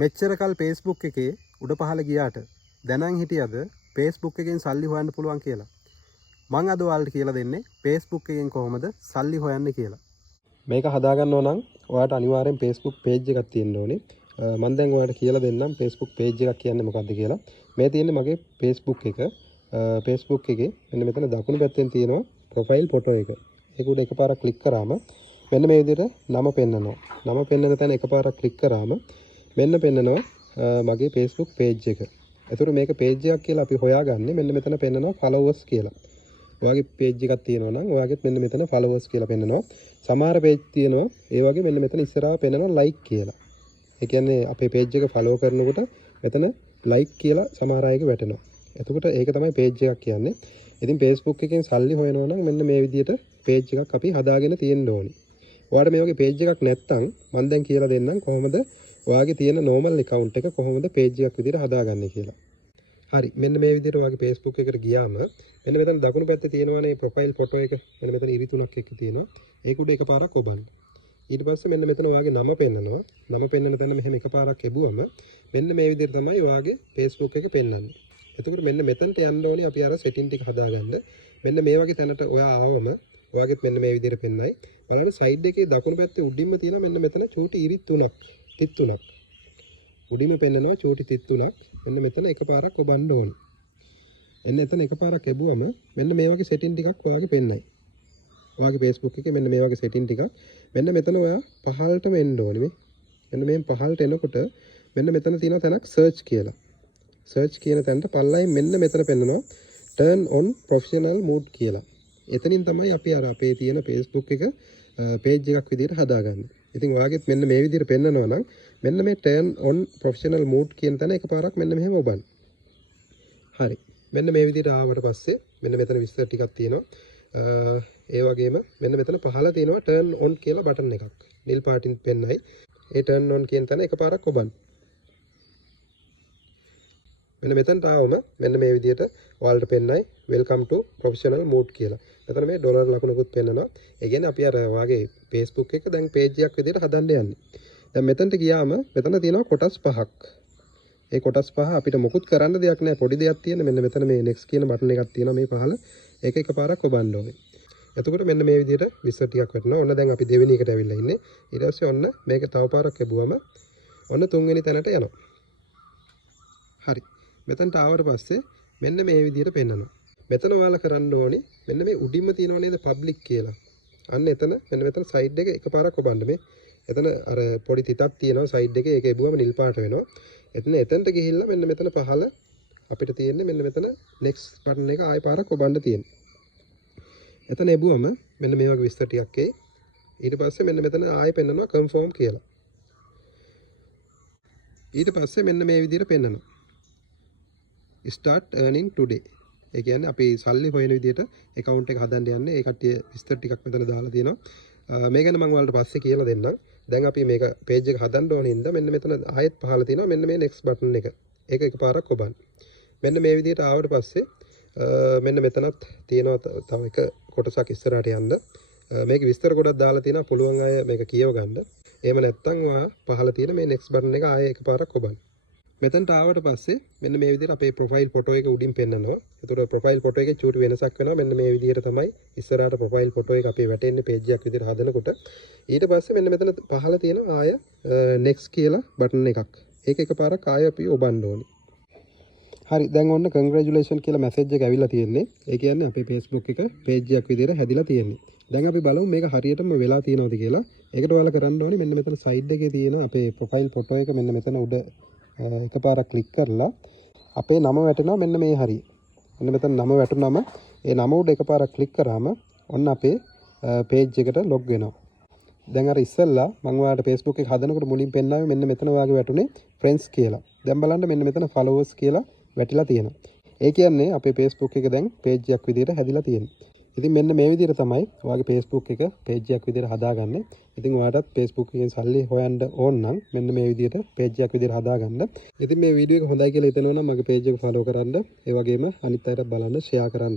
මෙච්චර කල් Facebook එකේ උඩ පහළ ගියාට දැනන් හිටියද Facebook එකෙන් සල්ලි හොයන්න පුළුවන් කියලා. මම අද ඔයාලට කියලා දෙන්නේ Facebook එකෙන් කොහොමද සල්ලි හොයන්නේ කියලා. මේක හදාගන්න ඕන නම් ඔයාලට අනිවාර්යෙන් Facebook page එකක් තියෙන්න ඕනේ. මම දැන් ඔයාලට කියලා දෙන්නම් Facebook page එකක් කියන්නේ මොකක්ද කියලා. මේ තියෙන්නේ මගේ Facebook එක. Facebook එකේ මෙන්න මෙතන දකුණු පැත්තෙන් තියෙනවා profile photo එක. ඒක උඩ එකපාරක් ක්ලික් කරාම මෙන්න මේ විදිහට නම පෙන්නනවා. නම පෙන්නන තැන එකපාරක් ක්ලික් කරාම මෙන්න පෙන්නනවා මගේ Facebook page එක. එතකොට මේක page එකක් කියලා අපි හොයාගන්නේ මෙන්න මෙතන පෙන්නනවා followers කියලා. ඔයාගේ page එකක් තියෙනවා නම් ඔයාගෙත් මෙන්න මෙතන followers කියලා පෙන්නනවා. සමහර page තියෙනවා ඒ වගේ මෙන්න මෙතන ඉස්සරහා පෙන්නනවා like කියලා. ඒ කියන්නේ අපේ page එක follow කරනකොට මෙතන like කියලා සමහර අයගේ වැටෙනවා. එතකොට ඒක තමයි page එකක් කියන්නේ. ඉතින් Facebook එකෙන් සල්ලි හොයනවා නම් මෙන්න මේ විදිහට page එකක් අපි හදාගෙන තියෙන්න ඕනේ. ඔයාලට මේ වගේ page එකක් නැත්නම් මම දැන් කියලා දෙන්නම් කොහොමද ඔයාගේ තියෙන normal account එක කොහොමද page එකක් විදිහට හදාගන්නේ කියලා. හරි මෙන්න මේ විදිහට ඔයාගේ Facebook එකට ගියාම මෙන්න මෙතන දකුණු පැත්තේ තියෙනවානේ profile photo එක. මෙන්න මෙතන ඉරි තුනක් එක්ක තියෙනවා. ඒක උඩ එකපාරක් ඔබන්න. ඊට පස්සේ මෙන්න මෙතන ඔයාගේ නම පෙන්නනවා. නම පෙන්නන තැන මෙහෙම එකපාරක් එබුවම මෙන්න මේ විදිහට තමයි ඔයාගේ Facebook එක පෙන්නන්නේ. එතකොට මෙන්න මෙතනට යන්න ඕනේ අපි අර setting ටික හදාගන්න. මෙන්න මේ වගේ තැනට ඔයා ආවම ඔයාගෙත් මෙන්න මේ විදිහට පෙන්නයි. බලන්න side එකේ දකුණු පැත්තේ උඩින්ම තියෙන මෙන්න මෙතන චූටි ඉරි තුනක්. තිත් තුනක්. උඩින්ම පෙන්නනවා චූටි තිත් තුනක්. මෙන්න මෙතන එකපාරක් ඔබන්න ඕනේ. එන්න එතන එකපාරක් ලැබුවම මෙන්න මේ වගේ setting ටිකක් ඔයාගේ පෙන්නයි. ඔයාගේ Facebook එකේ මෙන්න මේ වගේ setting ටිකක් මෙන්න මෙතන ඔයා පහළටම එන්න ඕනේ මේ. මෙන්න මේ පහළට එනකොට මෙන්න මෙතන තියෙන තැනක් search කියලා. search කියන තැනට පල්ලයින් මෙන්න මෙතන පෙන්නනවා turn on professional mode කියලා. එතනින් තමයි අපි අර අපේ තියෙන Facebook එක page එකක් විදිහට හදාගන්නේ. ඉතින් ඔයාගෙත් මෙන්න මේ විදිහට පෙන්නනවා නම් මෙන්න මේ turn on professional mode කියන තැන එකපාරක් මෙන්න මෙහෙම ඔබන්න. හරි. මෙන්න මේ විදිහට ආවට පස්සේ මෙන්න මෙතන විස්තර ටිකක් තියෙනවා. ඒ වගේම මෙන්න මෙතන පහළ තියෙනවා turn on කියලා බටන් එකක්. නිල් පාටින් පෙන්නයි. ඒ turn on කියන තැන එකපාරක් ඔබන්න. මෙන්න මෙතනට ආවම මෙන්න මේ විදිහට ඔයාලට පෙන්නයි welcome to professional mode කියලා. එතන මේ ඩොලර් ලකුණකුත් පෙන්නනවා. ඒ කියන්නේ අපි අර වාගේ Facebook එක දැන් page එකක් විදිහට හදන්න යන්නේ. දැන් මෙතනට ගියාම මෙතන තියෙනවා කොටස් පහක්. ඒ කොටස් පහ අපිට මොකුත් කරන්න දෙයක් නැහැ. පොඩි දෙයක් තියෙන මෙන්න මෙතන මේ next කියන බටන් එකක් තියෙනවා මේ පහළ. ඒක එකපාරක් ඔබන්න ඕනේ. එතකොට මෙන්න මේ විදිහට විස්තර ටිකක් වැටෙනවා. ඔන්න දැන් අපි දෙවෙනි එකට ඇවිල්ලා ඉන්නේ. ඊට පස්සේ ඔන්න මේක තව පාරක් ලැබුවම ඔන්න තුන්වෙනි තැනට යනවා. හරි. මෙතනට ආවට පස්සේ මෙන්න මේ විදිහට පෙන්නනවා. මෙතන ඔයාලා කරන්න ඕනේ මෙන්න මේ උඩින්ම තියෙනව නේද public කියලා. අන්න එතන මෙන්න මෙතන side එක එකපාරක් ඔබන්න මේ. එතන අර පොඩි තිතක් තියෙනවා side එකේ ඒක එබුවම නිල් පාට වෙනවා. එතනට ගිහිල්ලා මෙන්න මෙතන පහළ අපිට තියෙන්නේ මෙන්න මෙතන next button එක ආයෙ පාරක් ඔබන්න තියෙනවා. එතන එබුවම මෙන්න මේ වගේ විස්තර ටිකක් එයි. ඊට පස්සේ මෙන්න මෙතන ආයෙ පෙන්නනවා confirm කියලා. ඊට පස්සේ මෙන්න මේ විදිහට පෙන්නනවා. start earning today. ඒ කියන්නේ අපි සල්ලි හොයන විදිහට account එක හදන්න යන්නේ. ඒ කට්ටිය විස්තර ටිකක් මෙතන දාලා තියෙනවා. මේ ගැන මම ඔයාලට පස්සේ කියලා දෙන්නම්. දැන් අපි මේක page එක හදන්න ඕන හින්දා මෙන්න මෙතන ආයෙත් පහළ තියෙනවා මෙන්න මේ next button එක. ඒක එකපාරක් ඔබන්න. මෙන්න මේ විදිහට ආවට පස්සේ මෙන්න මෙතනත් තියෙනවා තව එක කොටසක් ඉස්සරහට යන්න. මේක විස්තර ගොඩක් දාලා තියෙනවා. පුළුවන් අය මේක කියව ගන්න. එහෙම නැත්නම් ඔයා පහළ තියෙන මේ next button එක ආයෙ එකපාරක් ඔබන්න. මෙතනට ආවට පස්සේ මෙන්න මේ විදිහට අපේ profile photo එක උඩින් පෙන්නනවා. ඒතකොට profile photo එකේ චූටි වෙනසක් වෙනවා. මෙන්න මේ විදිහට තමයි ඉස්සරහට profile photo එක අපේ වැටෙන්නේ page එකක් විදිහට හදනකොට. ඊට පස්සේ මෙන්න මෙතන පහළ තියෙන ආය next කියලා බටන් එකක්. ඒක එකපාරක් ආය අපි ඔබන්න ඕනේ. හරි දැන් ඔන්න congratulations කියලා message එක ඇවිල්ලා තියෙන්නේ. ඒ කියන්නේ අපේ Facebook එක page එකක් විදිහට හැදිලා තියෙන්නේ. දැන් අපි බලමු මේක හරියටම වෙලා තියෙනවද කියලා. ඒකට ඔයාලා කරන්න ඕනේ මෙන්න මෙතන side එකේ තියෙන අපේ profile photo එක මෙන්න මෙතන උඩ එකපාරක් ක්ලික් කරලා අපේ නම වැටෙනවා මෙන්න මේ හරිය. මෙන්න මෙතන නම වැටුනම ඒ නම උඩ එකපාරක් ක්ලික් කරාම ඔන්න අපේ page එකට log වෙනවා. දැන් අර ඉස්සෙල්ලා මම ඔයාලට Facebook එක හදනකොට මුලින් පෙන්නනාවේ මෙන්න මෙතන ඔයාගේ වැටුනේ friends කියලා. දැන් බලන්න මෙන්න මෙතන followers කියලා වැටිලා තියෙනවා. ඒ කියන්නේ අපේ Facebook එක දැන් page එකක් විදිහට හැදිලා තියෙනවා. ඉතින් මෙන්න මේ විදිහට තමයි ඔයාගේ Facebook එක page එකක් විදිහට හදාගන්නේ. ඉතින් ඔයාලටත් Facebook එකෙන් සල්ලි හොයන්න ඕන නම් මෙන්න මේ විදිහට page එකක් විදිහට හදාගන්න. ඉතින් මේ වීඩියෝ එක හොඳයි කියලා හිතනවා නම් මගේ page එක follow කරන්න. ඒ වගේම අනිත් අයටත් බලන්න share කරන්න.